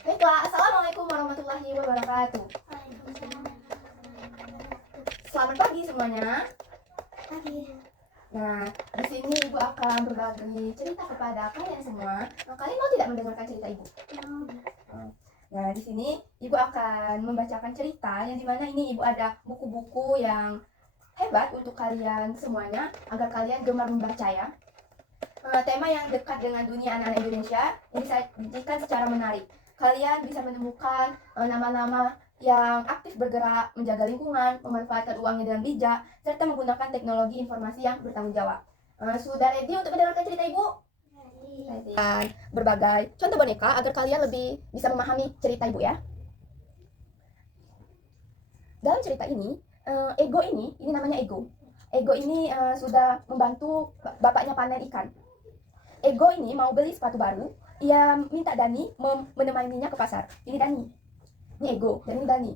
Baiklah, Assalamualaikum warahmatullahi wabarakatuh. Selamat pagi semuanya. Nah, di sini Ibu akan berbagi cerita kepada kalian semua. Kalian mau tidak mendengarkan cerita Ibu? Nah, di sini Ibu akan membacakan cerita yang dimana ini Ibu ada buku-buku yang hebat untuk kalian semuanya agar kalian gemar membaca ya. Tema yang dekat dengan dunia anak-anak Indonesia ini disajikan secara menarik. Kalian bisa menemukan nama-nama yang aktif bergerak, menjaga lingkungan, memanfaatkan uangnya dengan bijak, serta menggunakan teknologi informasi yang bertanggung jawab. Sudah ready untuk mendengarkan cerita Ibu? Dan berbagai contoh boneka agar kalian lebih bisa memahami cerita Ibu ya. Dalam cerita ini, Ego ini namanya Ego. Ego ini sudah membantu bapaknya panen ikan. Ego ini mau beli sepatu baru, ia minta Dani menemaninya ke pasar. Ini Dani, ini Ego, dan ini Dani.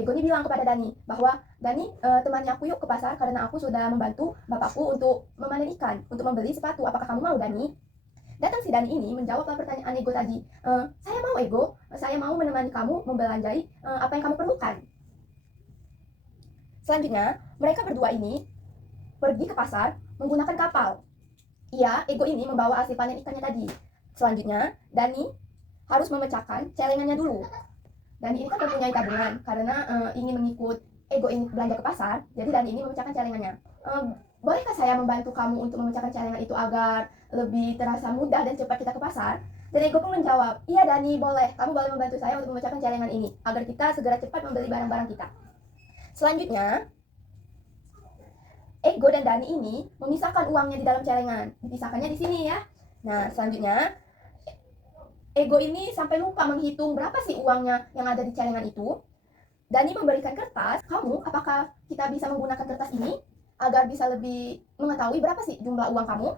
Ego ini bilang kepada Dani bahwa Dani, temani aku yuk ke pasar karena aku sudah membantu bapakku untuk memanen ikan, untuk membeli sepatu. Apakah kamu mau, Dani? Datang si Dani ini menjawab pertanyaan Ego tadi. Saya mau, Ego, saya mau menemani kamu membelanjai apa yang kamu perlukan. Selanjutnya, mereka berdua ini pergi ke pasar menggunakan kapal. Ia, Ego ini membawa hasil panen ikannya tadi. Selanjutnya, Dani harus memecahkan celengannya dulu. Dani ini kan mempunyai tabungan karena ingin mengikut Ego ini belanja ke pasar. Jadi Dani ini memecahkan celengannya. Bolehkah saya membantu kamu untuk memecahkan celengan itu agar lebih terasa mudah dan cepat kita ke pasar? Dan Ego pun menjawab, iya Dani, boleh. Kamu boleh membantu saya untuk memecahkan celengan ini agar kita segera cepat membeli barang-barang kita. Selanjutnya, Ego dan Dani ini memisahkan uangnya di dalam celengan. Dipisahkannya di sini ya. Nah, selanjutnya Ego ini sampai lupa menghitung berapa sih uangnya yang ada di celengan itu. Dani memberikan kertas. Kamu, apakah kita bisa menggunakan kertas ini agar bisa lebih mengetahui berapa sih jumlah uang kamu?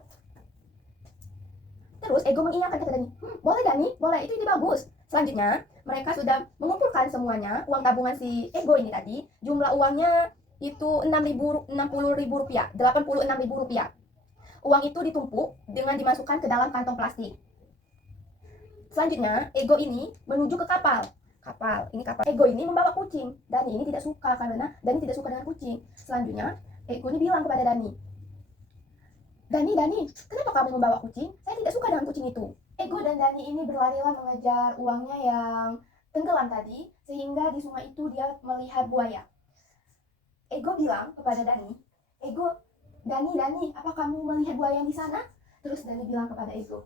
Terus Ego mengiyakan, kata Dani. Boleh Dani, boleh, itu ide bagus. Selanjutnya, mereka sudah mengumpulkan semuanya, uang tabungan si Ego ini tadi. Jumlah uangnya itu 60.000 rupiah, 86.000 rupiah. Uang itu ditumpuk dengan dimasukkan ke dalam kantong plastik. Selanjutnya, Ego ini menuju ke kapal. Ini kapal. Ego ini membawa kucing. Dani ini tidak suka karena Dani tidak suka dengan kucing. Selanjutnya, Ego ini bilang kepada Dani, Dani, kenapa kamu membawa kucing? Saya tidak suka dengan kucing itu. Ego dan Dani ini berlarilah mengejar uangnya yang tenggelam tadi, sehingga di sungai itu dia melihat buaya. Ego bilang kepada Dani, Dani, apa kamu melihat buaya di sana? Terus Dani bilang kepada Ego,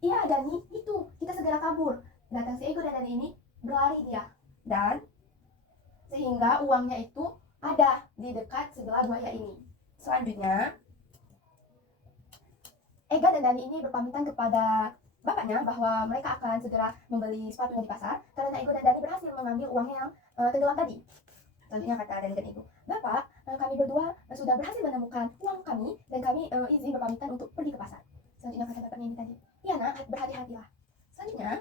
iya Dani, itu, kita segera kabur. Datang si Ego dan Dani ini, berlari dia. Dan sehingga uangnya itu ada di dekat sebelah buaya ini. Selanjutnya, Ega dan Dani ini berpamitan kepada bapaknya bahwa mereka akan segera membeli sepatunya di pasar karena Ego dan Dani berhasil mengambil uangnya yang tenggelam tadi. Selanjutnya kata Dani dan Ego, Bapak, kami berdua sudah berhasil menemukan uang kami dan kami izin berpamitan untuk pergi ke pasar. Selanjutnya kata bapaknya ini tadi, iya nak, berhati-hatilah. Selanjutnya,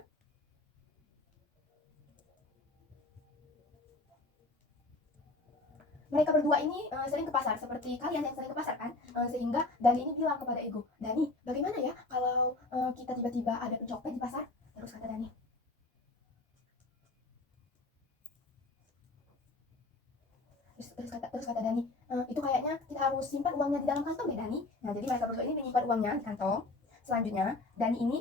mereka berdua ini sering ke pasar seperti kalian yang sering ke pasar kan, sehingga Dani ini bilang kepada Ego, Dani, bagaimana ya kalau kita tiba-tiba ada pencopet di pasar? Terus kata Dani, terus kata Dani, itu kayaknya kita harus simpan uangnya di dalam kantong deh Dani. Nah, jadi mereka berdua ini menyimpan uangnya di kantong. Selanjutnya, Dani ini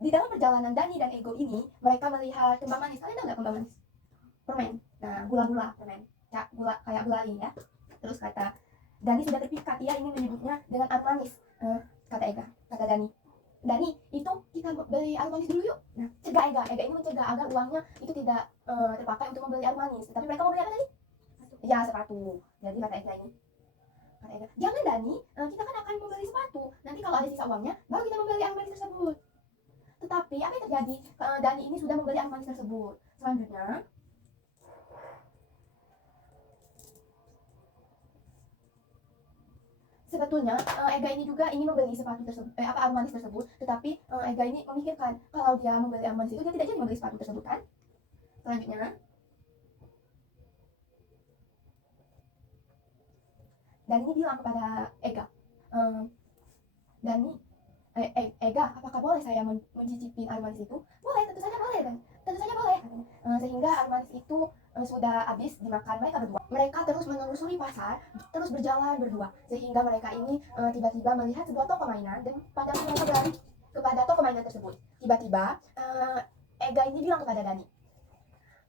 di dalam perjalanan Dani dan Ego ini, mereka melihat kembang manis. Kalian tahu nggak kembang manis? Permen. Nah, gula-gula permen. Ya, gula kayak gulali ya. Terus kata Dani sudah terpikat, ia ingin menyebutnya dengan air manis. Kata Ega, kata Dani, Dani, itu kita beli air manis dulu yuk. Nah, cegah Ega ini mencegah agar uangnya itu tidak terpakai untuk membeli air manis. Tapi mereka mau beli apa tadi? Ya, sepatu. Jadi kata Ega ini, jangan Dani, kita kan akan membeli sepatu. Nanti kalau ada sisa uangnya, baru kita membeli air manis tersebut. Tetapi apa yang terjadi? Dani ini sudah membeli air manis tersebut. Selanjutnya, sebetulnya Ega ini juga ingin membeli sepatu tersebut, air manis tersebut, tetapi Ega ini memikirkan kalau dia membeli air manis itu dia tidak jadi membeli sepatu tersebut kan. Selanjutnya, Dani ini bilang kepada Ega, Dani, Ega, apakah boleh saya mencicipin air manis itu? Boleh, tentu saja boleh, dan tentu saja boleh. Sehingga air manis itu sudah habis dimakan mereka berdua. Mereka terus menelusuri pasar, terus berjalan berdua, sehingga mereka ini tiba-tiba melihat sebuah toko mainan, dan pada mereka berlari kepada toko mainan tersebut. Tiba-tiba Ega ini bilang kepada Dani,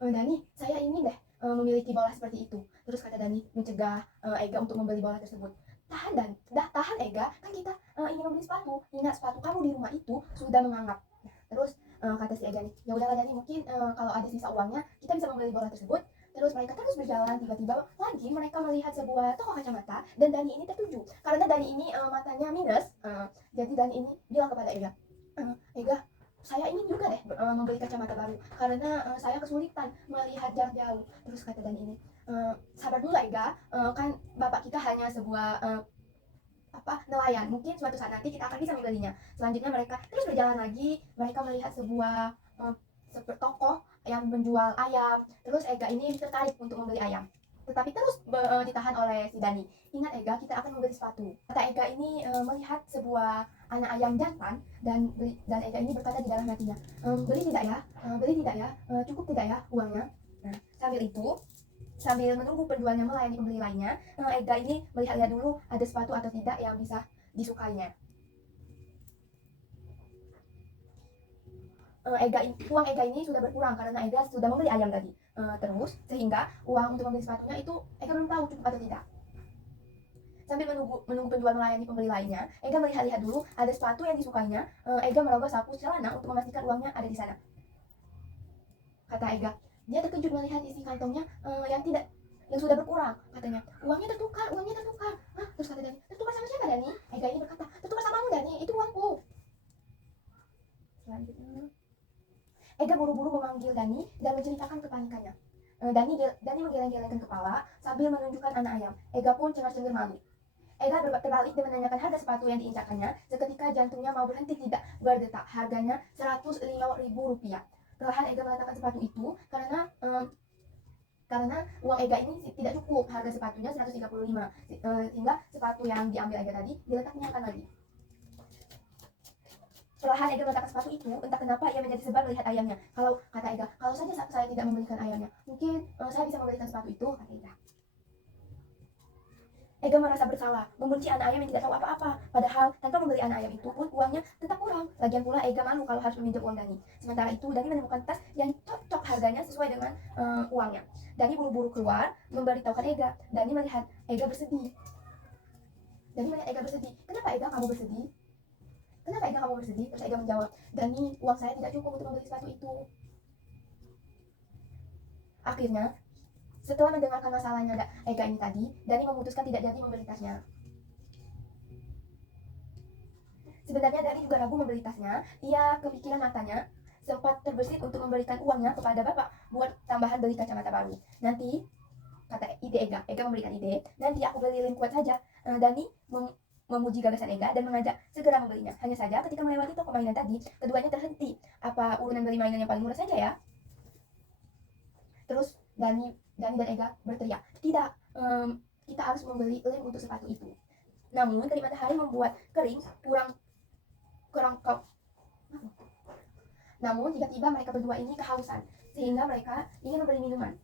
Dani, saya ingin deh memiliki bola seperti itu. Terus kata Dani mencegah Ega untuk membeli bola tersebut. Tahan, Dan, tahan Ega, kan kita ingin membeli sepatu. Ingat, sepatu kamu di rumah itu sudah mengangap. Terus kata si Ega nih, ya udahlah Dani, mungkin kalau ada sisa uangnya kita bisa membeli bola tersebut. Terus mereka terus berjalan, tiba-tiba lagi mereka melihat sebuah toko kacamata, dan Dani ini tertuju karena Dani ini matanya minus. Jadi Dani ini bilang kepada Ega, Ega, saya ingin juga deh membeli kacamata baru karena saya kesulitan melihat jarak jauh. Terus kata Dani ini, sabar dulu Ega, kan bapak kita hanya sebuah nelayan, mungkin suatu saat nanti kita akan bisa membelinya. Selanjutnya mereka terus berjalan lagi, mereka melihat sebuah toko yang menjual ayam. Terus Ega ini tertarik untuk membeli ayam, tetapi terus ditahan oleh si Dani. Ingat Ega, kita akan membeli sepatu. Kata Ega ini melihat sebuah anak ayam jantan, dan Ega ini berkata di dalam hatinya, beli tidak ya, cukup tidak ya uangnya. Nah, sambil menunggu penjualnya melayani pembeli lainnya, Ega ini melihat-lihat dulu ada sepatu atau tidak yang bisa disukainya. Uang Ega ini sudah berkurang karena Ega sudah membeli ayam tadi. Terus sehingga uang untuk membeli sepatunya itu Ega belum tahu cukup atau tidak. Sambil menunggu penjual melayani pembeli lainnya, Ega melihat-lihat dulu ada sepatu yang disukainya. Ega merogoh saku celana untuk memastikan uangnya ada di sana. Kata Ega, dia terkejut melihat isi kantongnya yang sudah berkurang. Katanya, uangnya tertukar. Terus kata Dani, tertukar sama siapa Dani? Ega ini berkata, tertukar samamu Dani, itu uangku. Selanjutnya Ega buru-buru memanggil Dani dan menceritakan kepanikannya. Dani menggeleng-gelengkan kepala sambil menunjukkan anak ayam. Ega pun cengar-cengir malu. Ega terbalik dan menanyakan harga sepatu yang diincakannya. Seketika jantungnya mau berhenti tidak berdetak. Harganya Rp105.000. Perlahan Ega meletakkan sepatu itu karena uang Ega ini tidak cukup. Harga sepatunya 135, sehingga sepatu yang diambil Ega tadi diletakkan lagi. Perlahan Ega meletakkan sepatu itu, entah kenapa ia menjadi sebal melihat ayamnya. Kalau kata Ega, kalau saja saya tidak membelikan ayamnya, mungkin saya bisa membelikan sepatu itu, kata Ega. Ega merasa bersalah, membenci anak ayam yang tidak tahu apa-apa. Padahal tanpa membeli anak ayam itu pun uangnya tetap kurang. Lagian pula Ega malu kalau harus meminjam uang Dani. Sementara itu Dani menemukan tas yang cocok harganya sesuai dengan uangnya. Dani buru-buru keluar memberitahukan Ega. Dani melihat Ega bersedih. Kenapa Ega kamu bersedih? Terus Ega menjawab, Dani, uang saya tidak cukup untuk membeli sepatu itu. Akhirnya, setelah mendengarkan masalahnya Ega ini tadi, Dani memutuskan tidak jadi membeli tasnya. Sebenarnya Dani juga ragu membeli tasnya. Ia kepikiran matanya sempat terbesit untuk memberikan uangnya kepada bapak buat tambahan beli kacamata baru. Nanti, kata Ega memberikan ide, nanti aku beli lem kuat saja. Dani memuji gagasan Ega dan mengajak segera membelinya. Hanya saja ketika melewati toko mainan tadi, keduanya terhenti. Apa urunan beli mainan yang paling murah saja ya? Terus Dani dan Ega berteriak, tidak, kita harus membeli lem untuk sepatu itu. Namun terik matahari membuat Namun tiba-tiba mereka berdua ini kehausan, sehingga mereka ingin membeli minuman.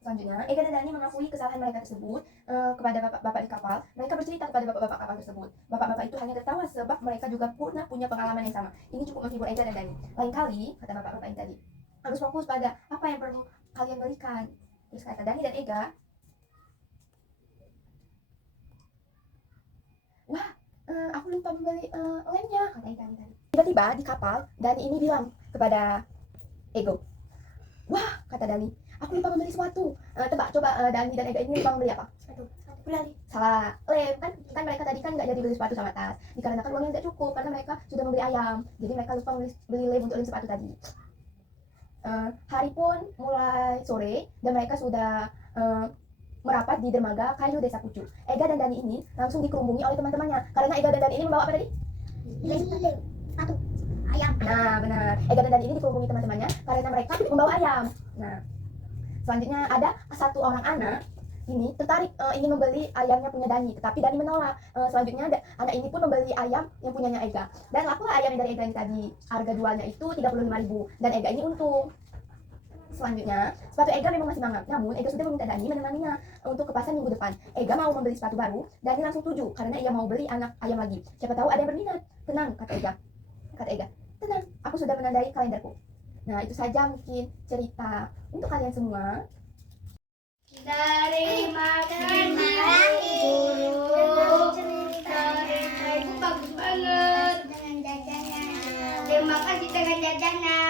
Selanjutnya, Ega dan Dani mengakui kesalahan mereka tersebut kepada bapak-bapak di kapal. Mereka bercerita kepada bapak-bapak kapal tersebut. Bapak-bapak itu hanya tertawa sebab mereka juga pernah punya pengalaman yang sama. Ini cukup menghibur Ega dan Dani. Lain kali, kata bapak-bapak ini tadi, harus fokus pada apa yang perlu kalian berikan. Terus kata Dani dan Ega, wah, aku lupa membeli lemnya, kata Ega tadi. Tiba-tiba di kapal, Dani ini bilang kepada Ego, wah, kata Dani, aku lupa membeli sesuatu. Tebak, coba Dani dan Ega ini lupa membeli apa? Salah, lem. Kan mereka tadi kan nggak jadi beli sepatu sama tas, dikarenakan uangnya tidak cukup karena mereka sudah membeli ayam. Jadi mereka lupa beli lem untuk lem sepatu tadi. Hari pun mulai sore dan mereka sudah merapat di dermaga kayu Desa Pucuk. Ega dan Dani ini langsung dikerubungi oleh teman-temannya karena Ega dan Dani ini membawa apa tadi? Lem, sepatu, ayam. Nah, benar. Ega dan Dani ini dikerubungi teman-temannya karena mereka membawa ayam. Nah, selanjutnya ada satu orang anak ini tertarik ingin membeli ayamnya punya Dani, tetapi Dani menolak. Selanjutnya anak ini pun membeli ayam yang punyanya Ega, dan lakulah ayam dari Ega ini tadi. Harga jualnya itu 35.000 dan Ega ini untung. Selanjutnya, sepatu Ega memang masih mangap, namun Ega sudah meminta Dani menemaninya untuk ke pasar minggu depan. Ega mau membeli sepatu baru, Dani langsung setuju karena ia mau beli anak ayam lagi. Siapa tahu ada yang berminat. Tenang, kata Ega. Tenang, aku sudah menandai kalenderku. Nah, itu saja mungkin cerita untuk kalian semua. Terima kasih guru. Cerita ibu bagus banget. Terima kasih dengan jajanan.